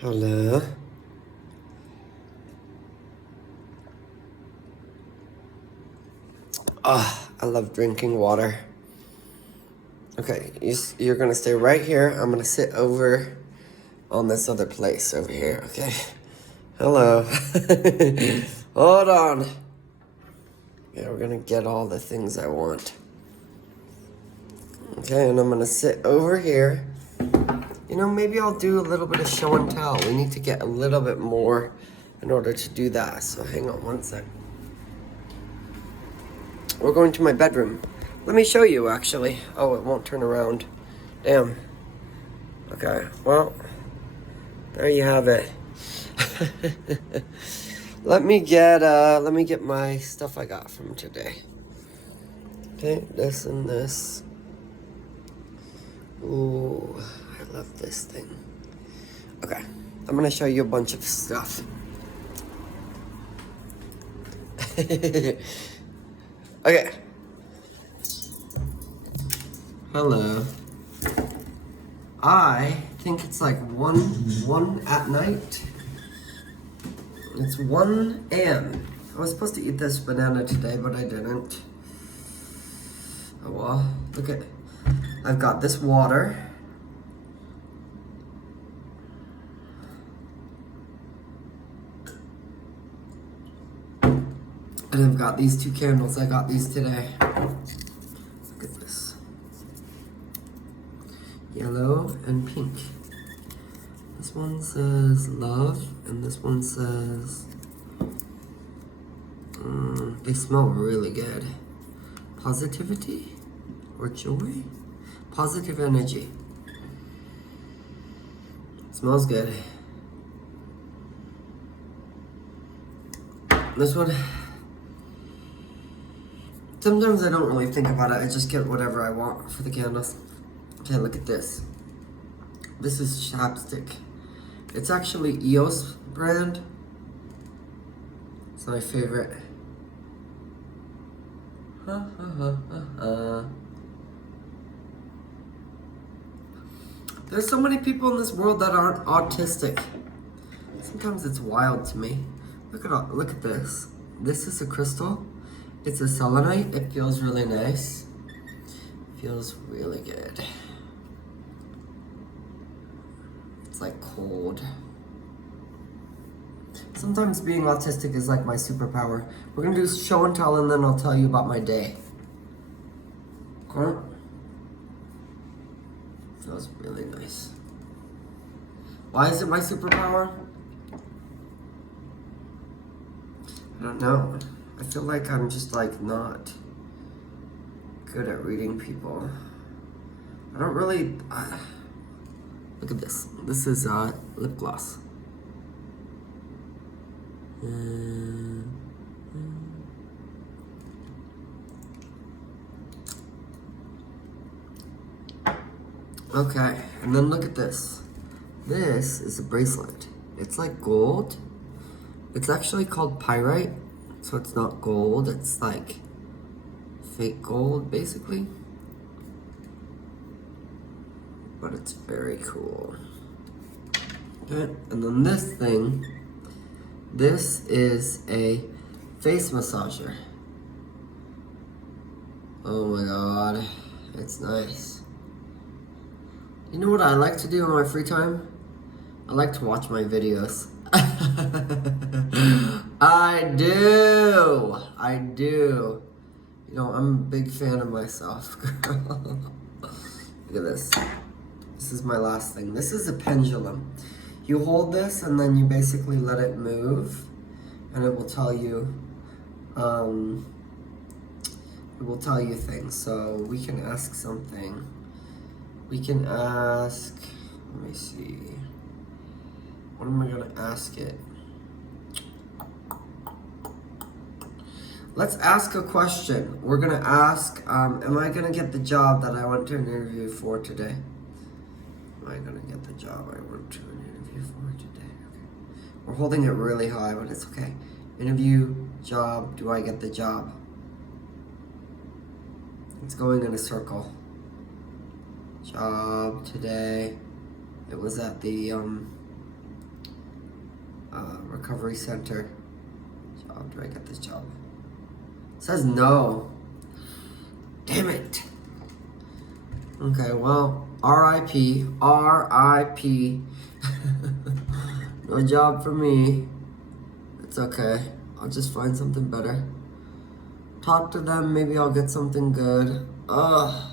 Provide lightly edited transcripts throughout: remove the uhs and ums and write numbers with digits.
Hello. I love drinking water. Okay, you're gonna stay right here. I'm gonna sit over on this other place over here, okay? Hello. Hold on. Yeah, we're gonna get all the things I want. Okay, and I'm gonna sit over here. You know, maybe I'll do a little bit of show and tell. We need to get a little bit more in order to do that. So hang on one sec. We're going to my bedroom. Let me show you, actually. Oh, it won't turn around. Damn. Okay, well, there you have it. Let me get my stuff I got from today. Okay, this and this. Ooh, I love this thing. Okay, I'm gonna show you a bunch of stuff. Okay. Hello. I think it's like one at night. It's 1 a.m. I was supposed to eat this banana today, but I didn't. Oh well, look at, I've got this water. And I've got these 2 candles. I got these today. Look at this. Yellow and pink. This one says love, and this one says, they smell really good. Positivity or joy? Positive energy. Smells good. This one, sometimes I don't really think about it. I just get whatever I want for the candles. Okay, look at this. This is chapstick. It's actually EOS brand. It's my favorite. There's so many people in this world that aren't autistic. Sometimes it's wild to me. Look at this. This is a crystal. It's a selenite. It feels really nice. Feels really good. It's like cold. Sometimes being autistic is like my superpower. We're gonna do show and tell, and then I'll tell you about my day. Okay? Feels really nice. Why is it my superpower? I don't know. I feel like I'm just like not good at reading people. I don't really. Look at this. This is lip gloss. Okay, and then look at this. This is a bracelet. It's like gold. It's actually called pyrite, so it's not gold. It's like fake gold, basically. But it's very cool. Okay, and then this thing. This is a face massager. Oh my god, it's nice. You know what I like to do in my free time? I like to watch my videos. I do. You know, I'm a big fan of myself, girl. Look at this. This is my last thing. This is a pendulum. You hold this and then you basically let it move, and it will tell you, things. So we can ask something. We can ask, let me see. What am I gonna ask it? Let's ask a question. We're gonna ask, am I gonna get the job that I went to an interview for today? Am I gonna get the job I went to an interview for today? Okay. We're holding it really high, but it's okay. Interview, job, do I get the job? It's going in a circle. Job today. It was at the recovery center. Job, do I get this job? It says no. Damn it. Okay, well, R.I.P. R.I.P. No job for me. It's okay. I'll just find something better. Talk to them, maybe I'll get something good. Ugh.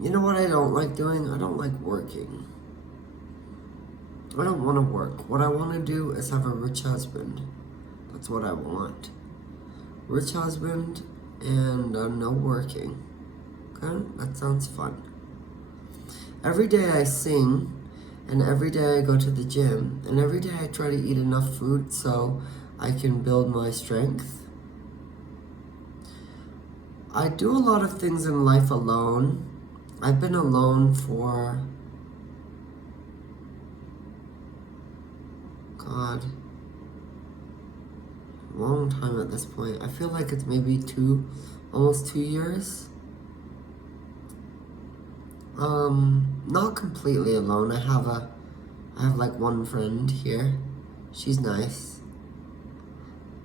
You know what I don't like doing? I don't like working. I don't want to work. What I want to do is have a rich husband. That's what I want. Rich husband and no working. Okay? That sounds fun. Every day I sing, and every day I go to the gym, and every day I try to eat enough food so I can build my strength. I do a lot of things in life alone. I've been alone for, God, a long time at this point. I feel like it's maybe almost 2 years. Not completely alone. I have like one friend here. She's nice.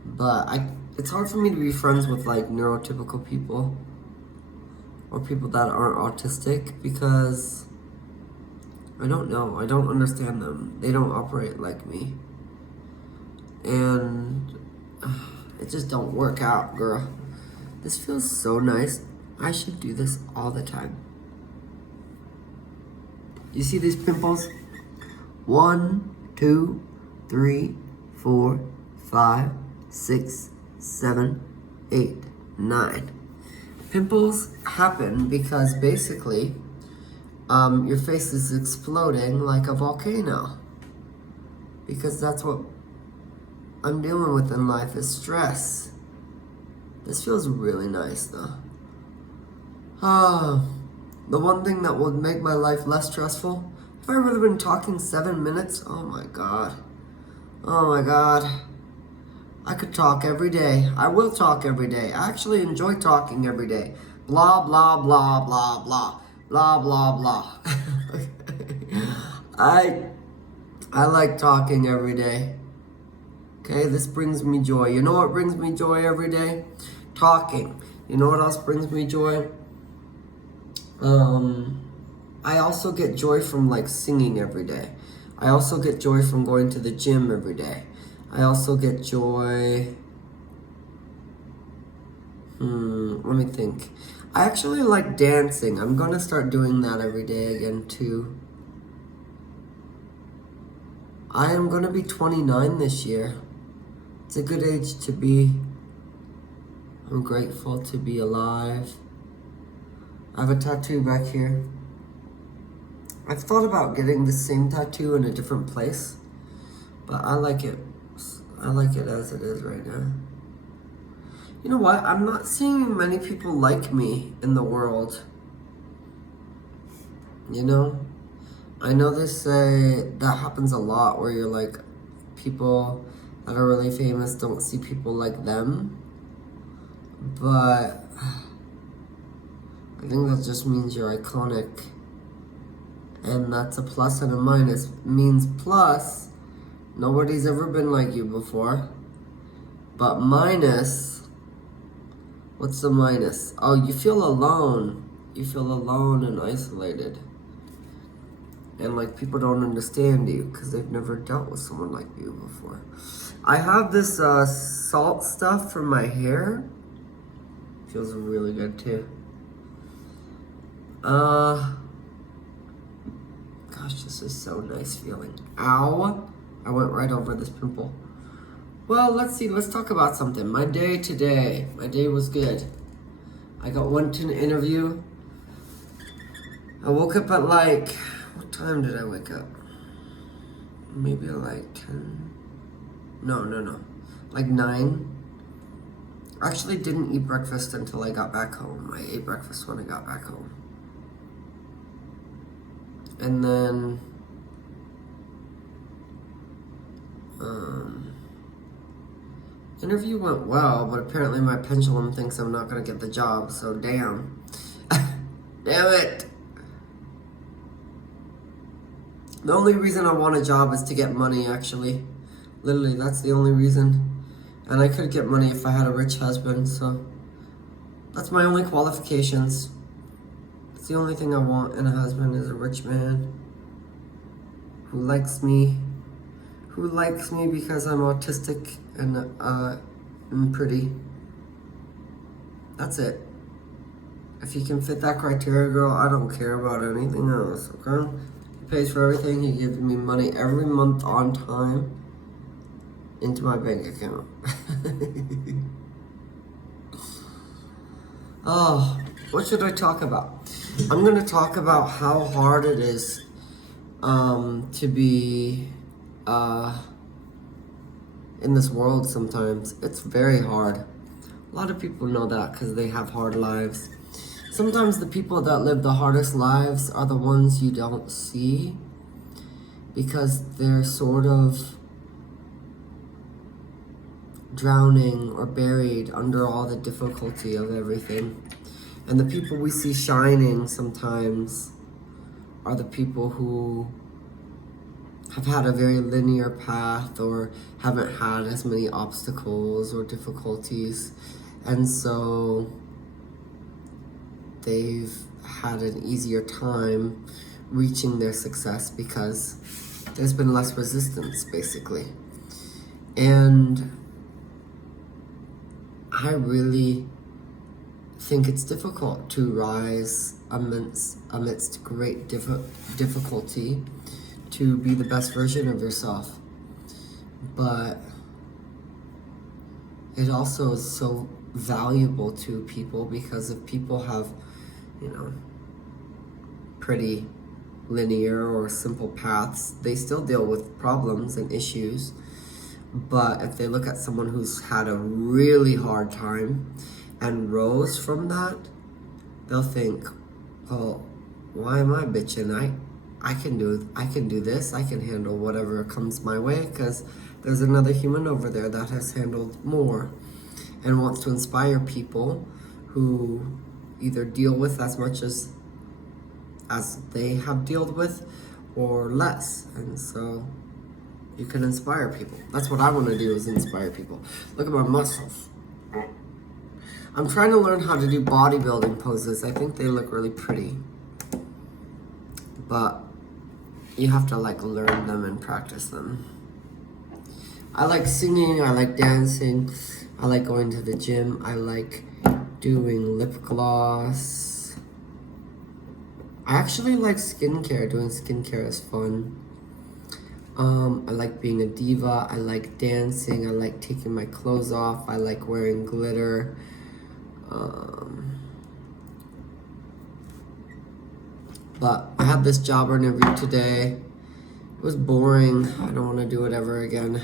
But it's hard for me to be friends with like neurotypical people or people that aren't autistic because I don't know. I don't understand them. They don't operate like me. And it just don't work out, girl. This feels so nice. I should do this all the time. You see these pimples? 1, 2, 3, 4, 5, 6, 7, 8, 9. Pimples happen because basically your face is exploding like a volcano. Because that's what I'm dealing with in life is stress. This feels really nice though. The one thing that would make my life less stressful, if I really been talking 7 minutes, oh my god. Oh my god. I could talk every day. I will talk every day. I actually enjoy talking every day. Blah, blah, blah, blah, blah. Blah, blah, blah. I like talking every day. Okay, this brings me joy. You know what brings me joy every day? Talking. You know what else brings me joy? I also get joy from like singing every day. I also get joy from going to the gym every day. I also get joy, let me think. I actually like dancing. I'm gonna start doing that every day again too. I am gonna be 29 this year. It's a good age to be. I'm grateful to be alive. I have a tattoo back here. I've thought about getting the same tattoo in a different place, but I like it. I like it as it is right now. You know what? I'm not seeing many people like me in the world. You know? I know they say that happens a lot where you're like, people that are really famous don't see people like them. But I think that just means you're iconic. And that's a plus and a minus. It means plus, nobody's ever been like you before. But minus, what's the minus? Oh, you feel alone. You feel alone and isolated. And like people don't understand you because they've never dealt with someone like you before. I have this salt stuff for my hair. Feels really good too. Gosh, this is so nice feeling. Ow. I went right over this pimple. Well, let's see. Let's talk about something. My day today. My day was good. I went to an interview. I woke up at like, what time did I wake up? Maybe at like 10. No. Like 9. I actually didn't eat breakfast until I got back home. I ate breakfast when I got back home. And then, interview went well, but apparently my pendulum thinks I'm not gonna get the job, so damn. Damn it. The only reason I want a job is to get money, actually. Literally, that's the only reason. And I could get money if I had a rich husband, so that's my only qualifications. It's the only thing I want in a husband is a rich man who likes me because I'm autistic and I'm pretty. That's it. If he can fit that criteria, girl, I don't care about anything else, okay? He pays for everything. He gives me money every month on time into my bank account. Oh, what should I talk about? I'm gonna talk about how hard it is to be in this world sometimes. It's very hard. A lot of people know that because they have hard lives. Sometimes the people that live the hardest lives are the ones you don't see because they're sort of drowning or buried under all the difficulty of everything. And the people we see shining sometimes are the people who have had a very linear path or haven't had as many obstacles or difficulties. And so they've had an easier time reaching their success because there's been less resistance, basically. And I really think it's difficult to rise amidst great difficulty to be the best version of yourself. But it also is so valuable to people because if people have, pretty linear or simple paths, they still deal with problems and issues. But if they look at someone who's had a really hard time and rose from that, they'll think, well, why am I bitching? I can do this. I can handle whatever comes my way because there's another human over there that has handled more and wants to inspire people who either deal with as much as they have dealt with or less. And so you can inspire people. That's what I want to do, is inspire people. Look at my muscles. I'm trying to learn how to do bodybuilding poses. I think they look really pretty. But you have to learn them and practice them. I like singing, I like dancing, I like going to the gym, I like doing lip gloss. I actually like skincare. Doing skincare is fun. I like being a diva. I like dancing. I like taking my clothes off. I like wearing glitter. But I had this job interview today. It was boring. I don't want to do it ever again.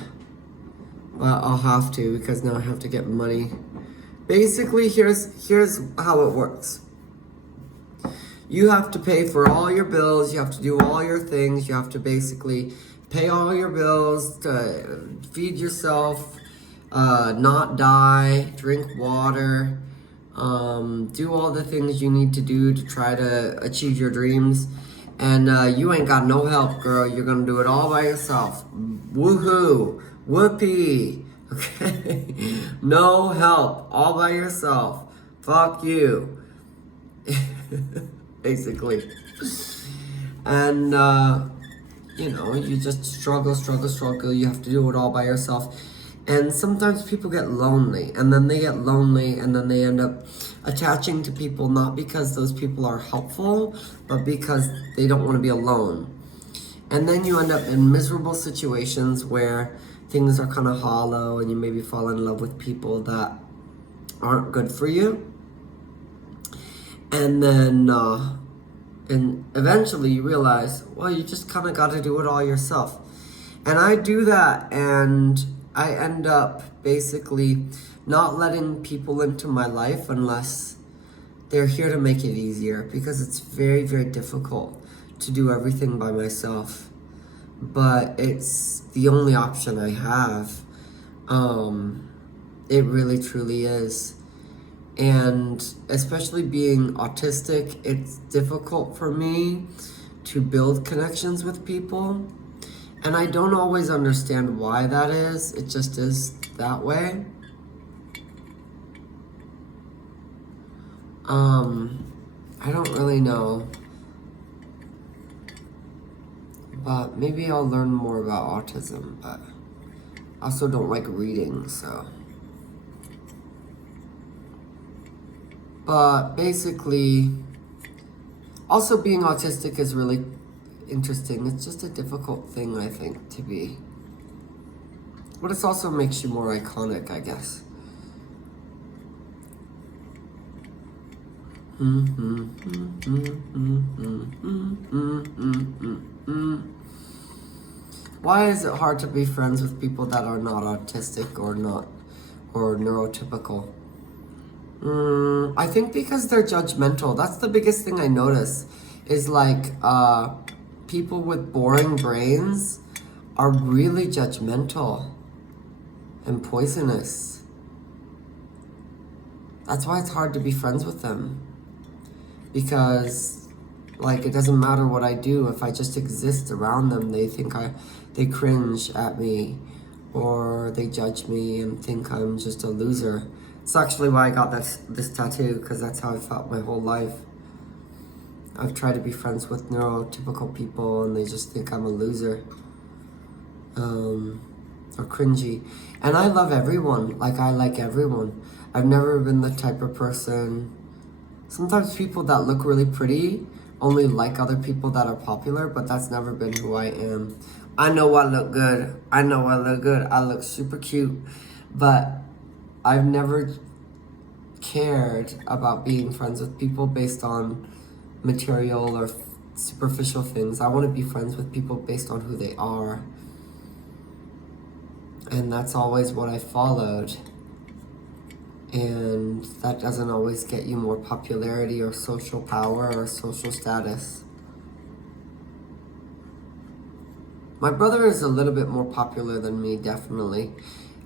But I'll have to because now I have to get money. Basically, here's how it works. You have to pay for all your bills. You have to do all your things. You have to basically pay all your bills, to feed yourself, not die, drink water, do all the things you need to do to try to achieve your dreams. And you ain't got no help, girl. You're gonna do it all by yourself. Woohoo! Whoopee! Okay? No help. All by yourself. Fuck you. Basically. And, you just struggle. You have to do it all by yourself. And sometimes people get lonely, and then they get lonely, and then they end up attaching to people not because those people are helpful, but because they don't want to be alone. And then you end up in miserable situations where things are kind of hollow, and you maybe fall in love with people that aren't good for you. And then, and eventually you realize, well, you just kind of got to do it all yourself. And I do that, and I end up basically not letting people into my life unless they're here to make it easier, because it's very, very difficult to do everything by myself. But it's the only option I have. It really, truly is. And especially being autistic, it's difficult for me to build connections with people. And I don't always understand why that is. It just is that way. I don't really know. But maybe I'll learn more about autism, but I also don't like reading, so. But basically, also being autistic is really interesting. It's just a difficult thing, I think, to be. But it also makes you more iconic, I guess. Why is it hard to be friends with people that are not autistic or neurotypical? I think because they're judgmental. That's the biggest thing I notice is like people with boring brains are really judgmental and poisonous. That's why it's hard to be friends with them. Because like it doesn't matter what I do, if I just exist around them, they cringe at me or they judge me and think I'm just a loser. It's actually why I got this tattoo, because that's how I felt my whole life. I've tried to be friends with neurotypical people and they just think I'm a loser. Or cringy. And I love everyone. Like, I like everyone. I've never been the type of person. Sometimes people that look really pretty only like other people that are popular, but that's never been who I am. I know I look good. I know I look good. I look super cute. But I've never cared about being friends with people based on material or superficial things. I want to be friends with people based on who they are. And that's always what I followed. And that doesn't always get you more popularity or social power or social status. My brother is a little bit more popular than me, definitely,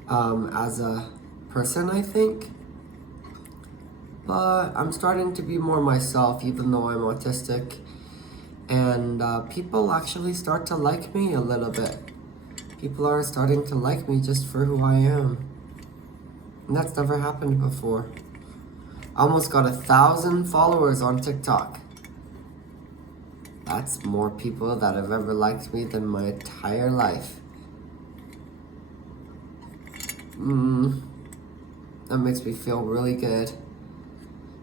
as a person, I think. But I'm starting to be more myself, even though I'm autistic. And people actually start to like me a little bit. People are starting to like me just for who I am. And that's never happened before. I almost got 1,000 followers on TikTok. That's more people that have ever liked me than my entire life. That makes me feel really good.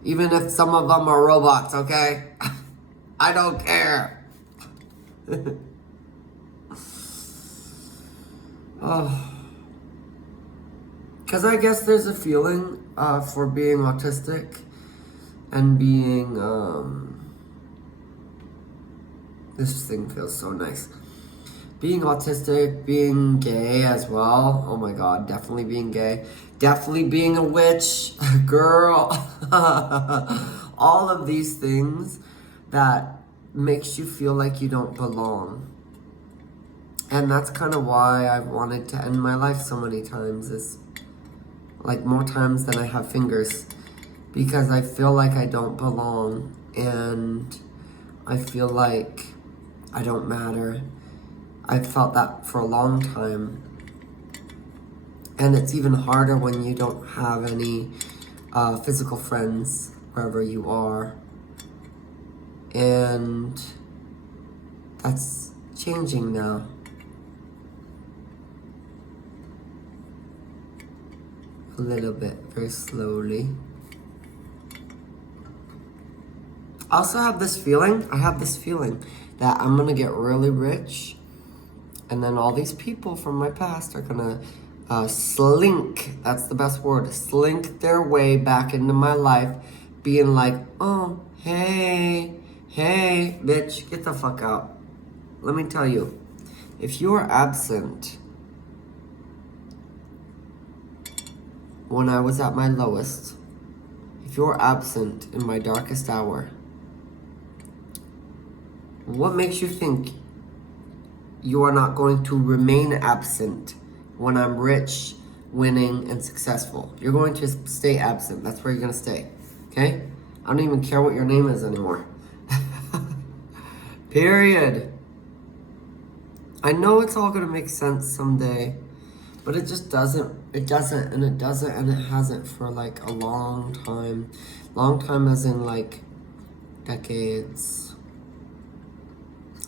Even if some of them are robots, okay? I don't care. Oh. Because I guess there's a feeling for being autistic and being, this thing feels so nice. Being autistic, being gay as well. Oh my god, definitely being gay. Definitely being a witch, girl. All of these things that makes you feel like you don't belong. And that's kind of why I've wanted to end my life so many times, is like more times than I have fingers, because I feel like I don't belong and I feel like I don't matter. I've felt that for a long time. And it's even harder when you don't have any physical friends wherever you are. And that's changing now. A little bit, very slowly. I also have this feeling, that I'm gonna get really rich, and then all these people from my past are gonna slink, that's the best word, slink their way back into my life, being like, oh, hey, bitch, get the fuck out. Let me tell you, if you are absent when I was at my lowest, if you're absent in my darkest hour, what makes you think you are not going to remain absent when I'm rich, winning, and successful? You're going to stay absent. That's where you're going to stay. Okay? I don't even care what your name is anymore. Period. I know it's all gonna make sense someday, but it just doesn't. It doesn't, and it doesn't, and it hasn't for like a long time. Long time as in like decades.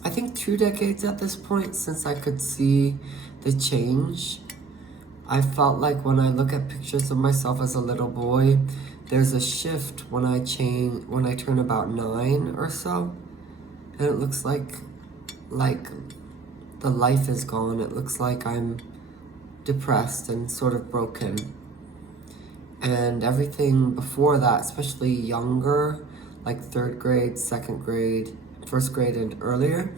I think 2 decades at this point since I could see the change. I felt like when I look at pictures of myself as a little boy, there's a shift when I turn about 9 or so. And it looks like the life is gone. It looks like I'm depressed and sort of broken. And everything before that, especially younger, like 3rd grade, 2nd grade, 1st grade and earlier,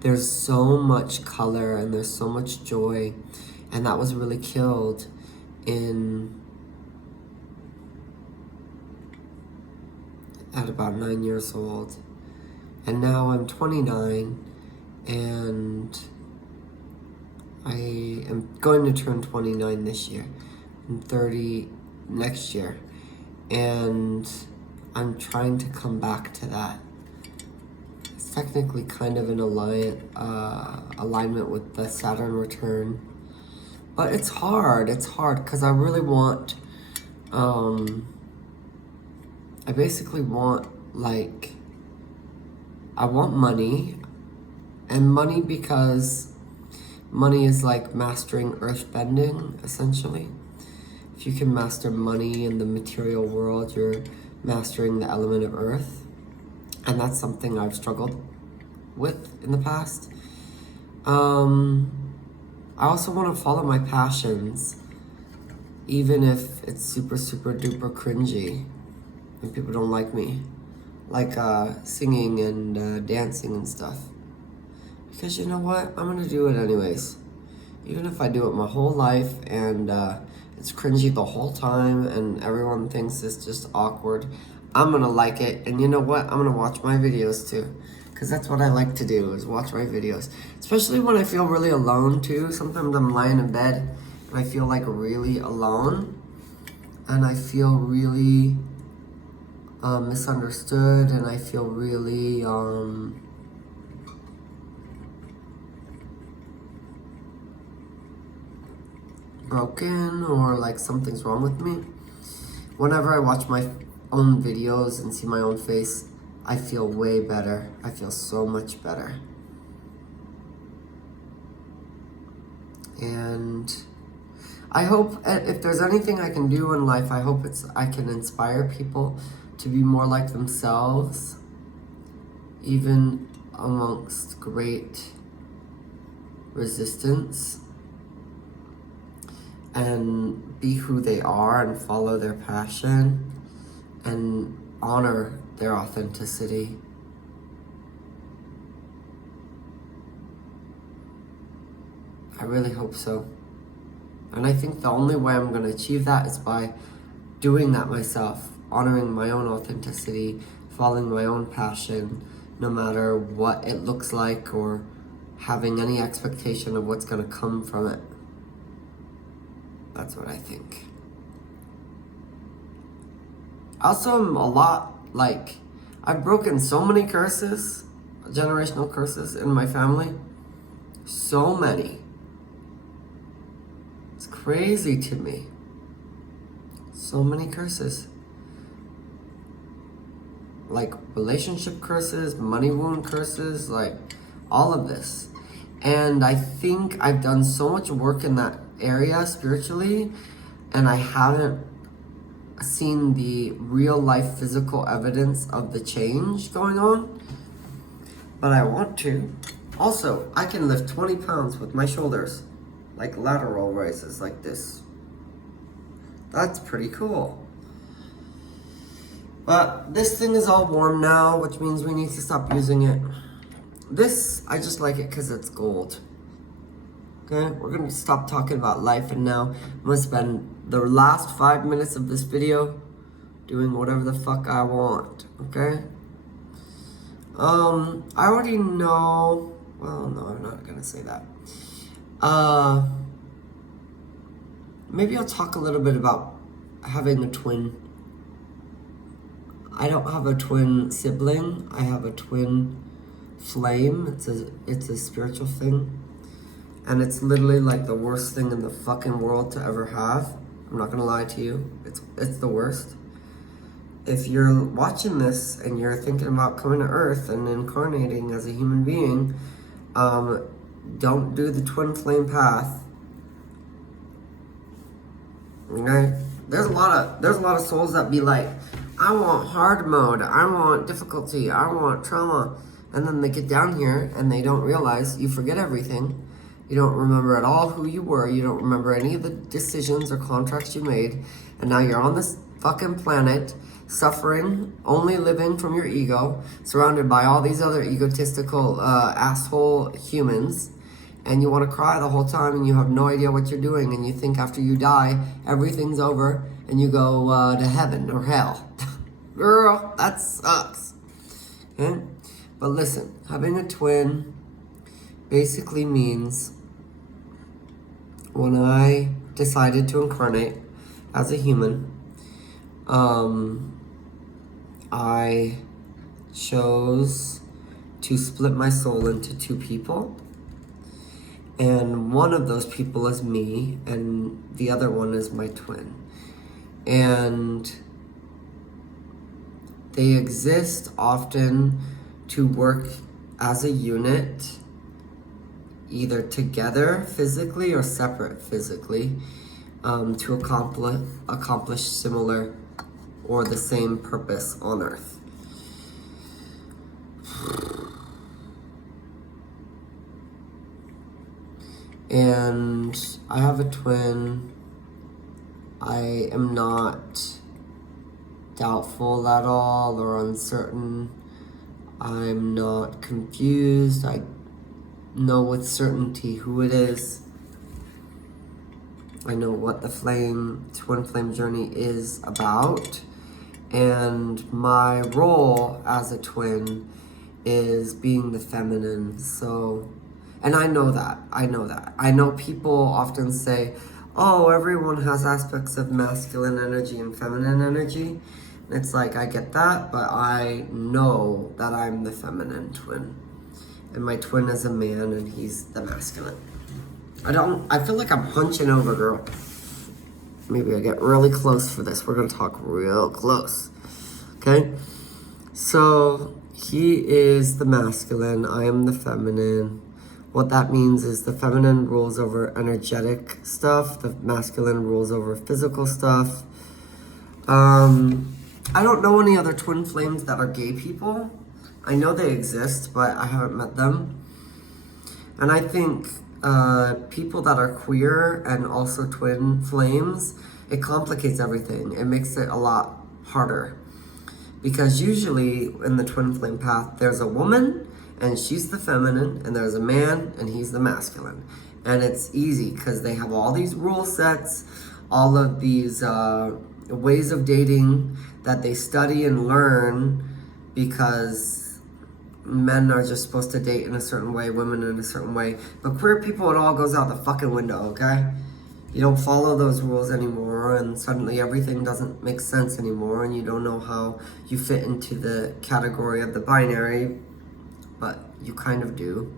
there's so much color and there's so much joy. And that was really killed at about 9 years old. And now I'm 29 and I am going to turn 29 this year. I'm 30 next year. And I'm trying to come back to that. It's technically kind of an alignment with the Saturn return. But it's hard because I really want, I basically want I want money, and money because money is like mastering earthbending, essentially. If you can master money in the material world, you're mastering the element of earth, and that's something I've struggled with in the past. I also want to follow my passions, even if it's super, super duper cringy and people don't like me. Like singing and dancing and stuff. Because you know what? I'm going to do it anyways. Even if I do it my whole life and it's cringy the whole time and everyone thinks it's just awkward, I'm going to like it. And you know what? I'm going to watch my videos too. Because that's what I like to do, is watch my videos. Especially when I feel really alone too. Sometimes I'm lying in bed and I feel like really alone. And I feel really misunderstood, and I feel really broken, or like something's wrong with me. Whenever I watch my own videos and see my own face, I feel way better. I feel so much better. And I hope if there's anything I can do in life, I hope I can inspire people to be more like themselves, even amongst great resistance, and be who they are and follow their passion and honor their authenticity. I really hope so. And I think the only way I'm going to achieve that is by doing that myself, honoring my own authenticity, following my own passion, no matter what it looks like or having any expectation of what's going to come from it. That's what I think. Also, I'm a lot I've broken so many curses, generational curses in my family. So many. It's crazy to me. So many curses. Like relationship curses, money wound curses, like all of this. And I think I've done so much work in that area spiritually, and I haven't seen the real life physical evidence of the change going on. But I want to. Also, I can lift 20 pounds with my shoulders, like lateral raises like this. That's pretty cool. But this thing is all warm now, which means we need to stop using it. This, I just like it because it's gold. Okay, we're gonna stop talking about life, and now I'm gonna spend the last 5 minutes of this video doing whatever the fuck I want, okay? I already know, well, no, I'm not gonna say that. Maybe I'll talk a little bit about having a twin. I don't have a twin sibling. I have a twin flame. It's a spiritual thing. And it's literally like the worst thing in the fucking world to ever have. I'm not gonna lie to you. It's the worst. If you're watching this and you're thinking about coming to Earth and incarnating as a human being, don't do the twin flame path. Okay? There's a lot of souls that be like, I want hard mode, I want difficulty, I want trauma. And then they get down here and they don't realize you forget everything. You don't remember at all who you were. You don't remember any of the decisions or contracts you made. And now you're on this fucking planet, suffering, only living from your ego, surrounded by all these other egotistical asshole humans. And you want to cry the whole time and you have no idea what you're doing. And you think after you die, everything's over and you go to heaven or hell. Girl, that sucks. Okay? But listen, having a twin basically means when I decided to incarnate as a human, I chose to split my soul into two people. And one of those people is me, and the other one is my twin. And they exist often to work as a unit, either together physically or separate physically, to accomplish similar or the same purpose on Earth. And I have a twin. I am not doubtful at all or uncertain. I'm not confused. I know with certainty who it is. I know what the twin flame journey is about. And my role as a twin is being the feminine. So, and I know that. I know people often say, oh, everyone has aspects of masculine energy and feminine energy. It's like, I get that, but I know that I'm the feminine twin. And my twin is a man and he's the masculine. I feel like I'm hunching over, girl. Maybe I get really close for this. We're gonna talk real close. Okay? So, he is the masculine, I am the feminine. What that means is the feminine rules over energetic stuff, the masculine rules over physical stuff. I don't know any other twin flames that are gay people. I know they exist, but I haven't met them. And I think people that are queer and also twin flames, it complicates everything. It makes it a lot harder. Because usually in the twin flame path, there's a woman and she's the feminine, and there's a man and he's the masculine. And it's easy because they have all these rule sets, all of these ways of dating that they study and learn, because men are just supposed to date in a certain way, women in a certain way. But queer people, it all goes out the fucking window, okay? You don't follow those rules anymore, and suddenly everything doesn't make sense anymore, and you don't know how you fit into the category of the binary, but you kind of do.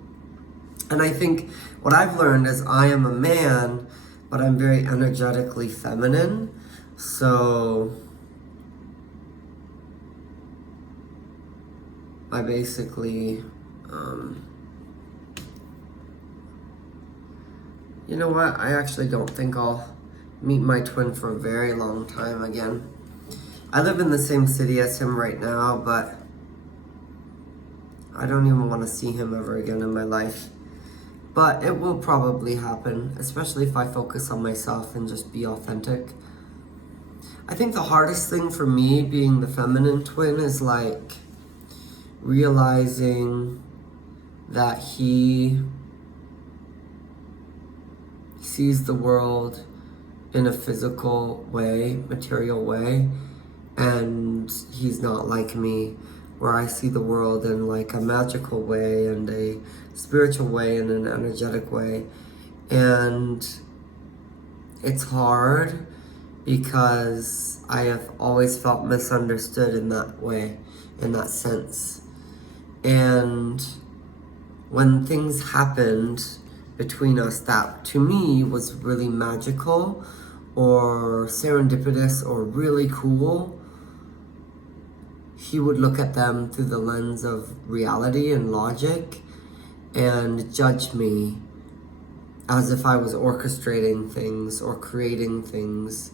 And I think what I've learned is I am a man, but I'm very energetically feminine. So I basically, you know what? I actually don't think I'll meet my twin for a very long time again. I live in the same city as him right now, but I don't even want to see him ever again in my life. But it will probably happen, especially if I focus on myself and just be authentic. I think the hardest thing for me being the feminine twin is like realizing that he sees the world in a physical way, material way, and he's not like me, where I see the world in like a magical way and a spiritual way and an energetic way. And it's hard because I have always felt misunderstood in that way, in that sense. And when things happened between us that to me was really magical or serendipitous or really cool, he would look at them through the lens of reality and logic and judge me as if I was orchestrating things or creating things,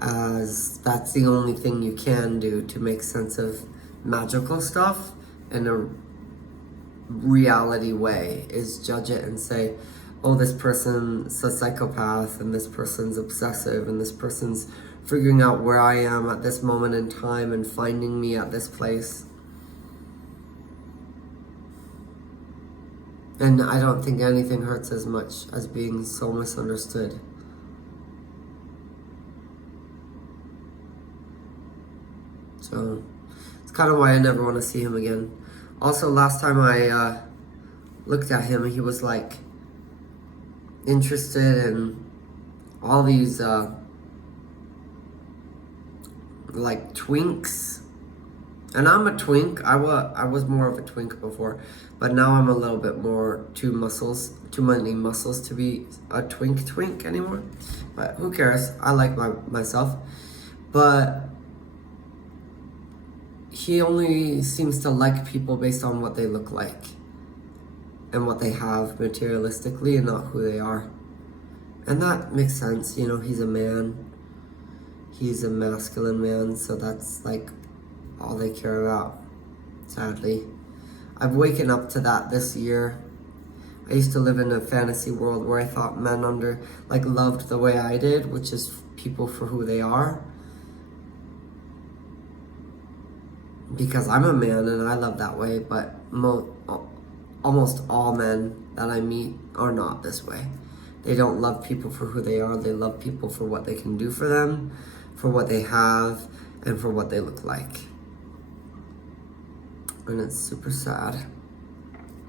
as that's the only thing you can do to make sense of magical stuff in a reality way, is judge it and say, oh, this person's a psychopath and this person's obsessive and this person's figuring out where I am at this moment in time and finding me at this place. And I don't think anything hurts as much as being so misunderstood. So it's kind of why I never want to see him again. Also, last time I looked at him, he was like interested in all these like twinks. And I'm a twink. I was more of a twink before, but now I'm a little bit more too many muscles to be a twink anymore. But who cares? I like myself. But he only seems to like people based on what they look like and what they have materialistically and not who they are. And that makes sense. You know, he's a man. He's a masculine man, so that's like all they care about, sadly. I've waken up to that this year. I used to live in a fantasy world where I thought men loved the way I did, which is people for who they are. Because I'm a man and I love that way, but almost all men that I meet are not this way. They don't love people for who they are. They love people for what they can do for them, for what they have, and for what they look like. And it's super sad.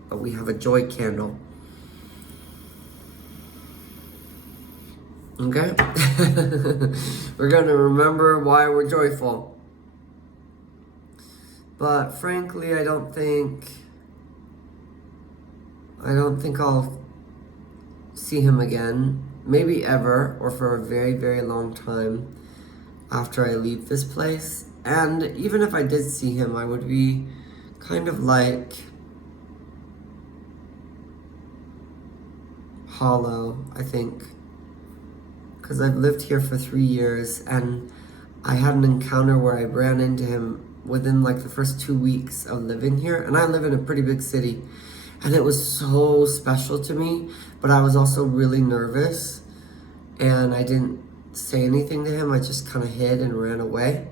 But we have a joy candle. Okay? We're going to remember why we're joyful. But frankly, I don't think I'll see him again. Maybe ever, or for a very, very long time after I leave this place. And even if I did see him, I would be kind of like hollow, I think. Because I've lived here for 3 years and I had an encounter where I ran into him within like the first 2 weeks of living here. And I live in a pretty big city. And it was so special to me, but I was also really nervous. And I didn't say anything to him. I just kind of hid and ran away.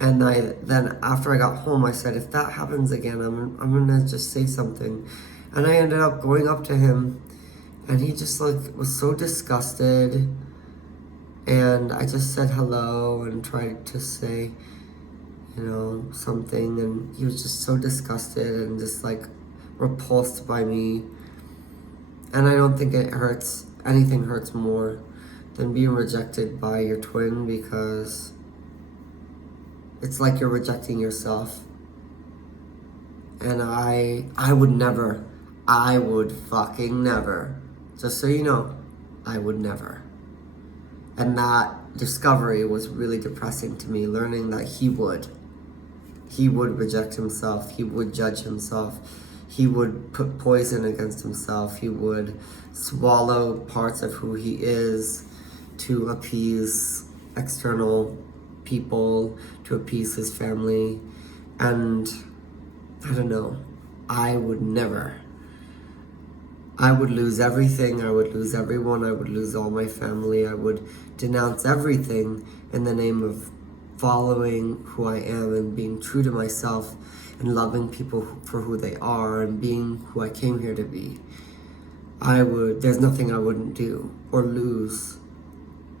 And then after I got home, I said, if that happens again, I'm gonna just say something. And I ended up going up to him, and he just like was so disgusted. And I just said hello and tried to say, you know, something. And he was just so disgusted and just like repulsed by me. And I don't think anything hurts more than being rejected by your twin, because it's like you're rejecting yourself. And I would fucking never, just so you know, I would never. And that discovery was really depressing to me, learning that he would reject himself, he would judge himself, he would put poison against himself, he would swallow parts of who he is to appease external people, to appease his family. And I don't know, I would never. I would lose everything, I would lose everyone, I would lose all my family, I would denounce everything in the name of following who I am and being true to myself and loving people for who they are and being who I came here to be. There's nothing I wouldn't do or lose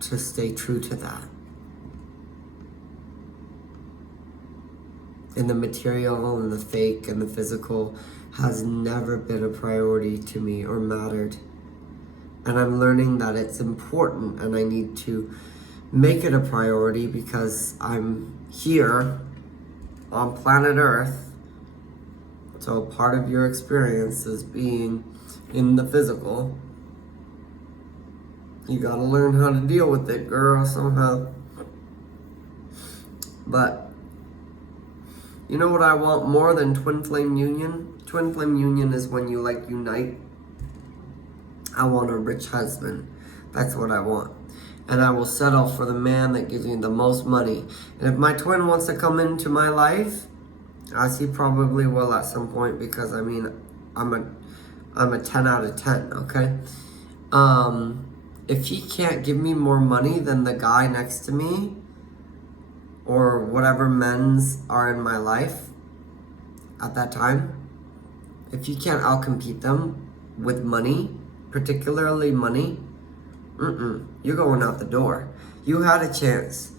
to stay true to that. And the material and the fake and the physical has never been a priority to me or mattered. And I'm learning that it's important and I need to make it a priority, because I'm here on planet Earth So part of your experience is being in the physical. You gotta learn how to deal with it, girl, somehow. But you know what I want more than twin flame union? Twin flame union is when you like unite. I want a rich husband. That's what I want. And I will settle for the man that gives me the most money. And if my twin wants to come into my life, as he probably will at some point, because I mean, I'm a 10 out of 10, okay? If he can't give me more money than the guy next to me, or whatever men's are in my life at that time, if you can't outcompete them with money, particularly money, you're going out the door. You had a chance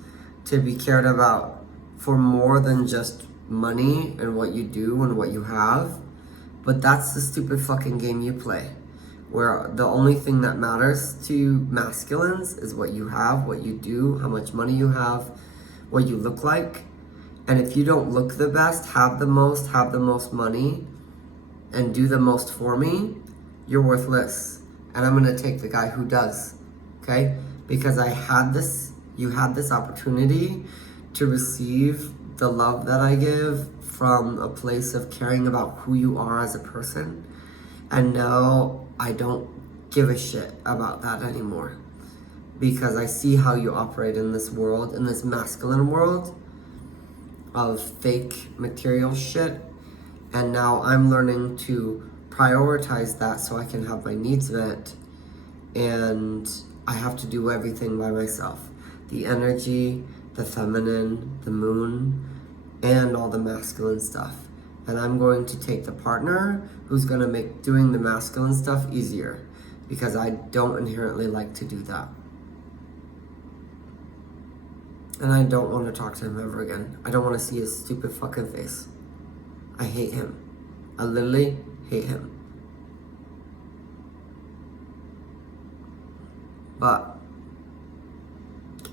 to be cared about for more than just money and what you do and what you have, but that's the stupid fucking game you play, where the only thing that matters to masculines is what you have, what you do, how much money you have, what you look like. And if you don't look the best, have the most money, and do the most for me, you're worthless. And I'm gonna take the guy who does, okay? Because you had this opportunity to receive the love that I give from a place of caring about who you are as a person. And now I don't give a shit about that anymore. Because I see how you operate in this world, in this masculine world of fake material shit. And now I'm learning to prioritize that so I can have my needs met. And I have to do everything by myself. The energy, the feminine, the moon, and all the masculine stuff. And I'm going to take the partner who's going to make doing the masculine stuff easier, because I don't inherently like to do that. And I don't want to talk to him ever again. I don't want to see his stupid fucking face. I hate him. I literally hate him. But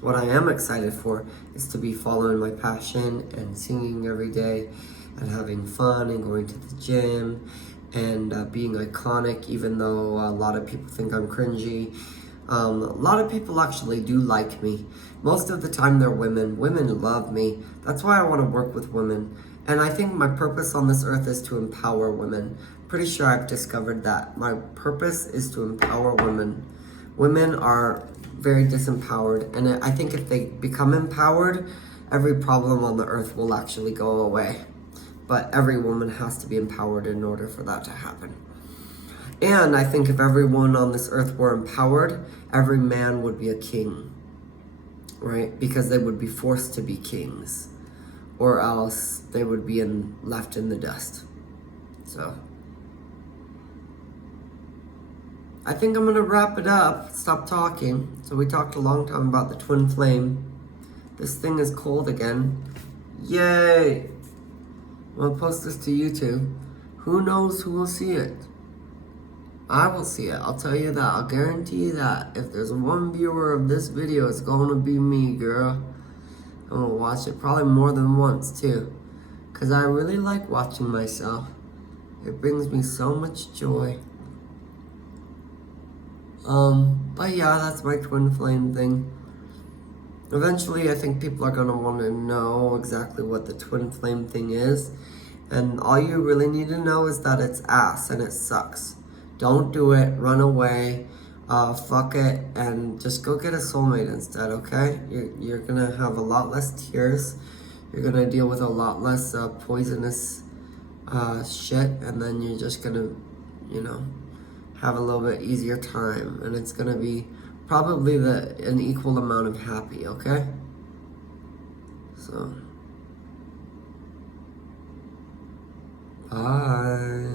what I am excited for is to be following my passion and singing every day and having fun and going to the gym and being iconic, even though a lot of people think I'm cringy. A lot of people actually do like me. Most of the time they're women. Women love me. That's why I want to work with women. And I think my purpose on this earth is to empower women. Pretty sure I've discovered that. My purpose is to empower women. Women are very disempowered, and I think if they become empowered, every problem on the earth will actually go away. But every woman has to be empowered in order for that to happen. And I think if everyone on this earth were empowered, every man would be a king, right? Because they would be forced to be kings, or else they would be left in the dust. So I think I'm gonna wrap it up, stop talking. So we talked a long time about the twin flame. This thing is cold again. Yay! I'm gonna post this to YouTube. Who knows who will see it? I will see it, I'll tell you that. I'll guarantee you that. If there's one viewer of this video, it's gonna be me, girl. I'm gonna watch it probably more than once too, because I really like watching myself. It brings me so much joy. But yeah, that's my twin flame thing. Eventually, I think people are gonna want to know exactly what the twin flame thing is. And all you really need to know is that it's ass and it sucks. Don't do it, run away, fuck it, and just go get a soulmate instead, okay? You're gonna have a lot less tears. You're gonna deal with a lot less poisonous shit, and then you're just gonna, have a little bit easier time, and it's gonna be probably an equal amount of happy, okay? So, bye.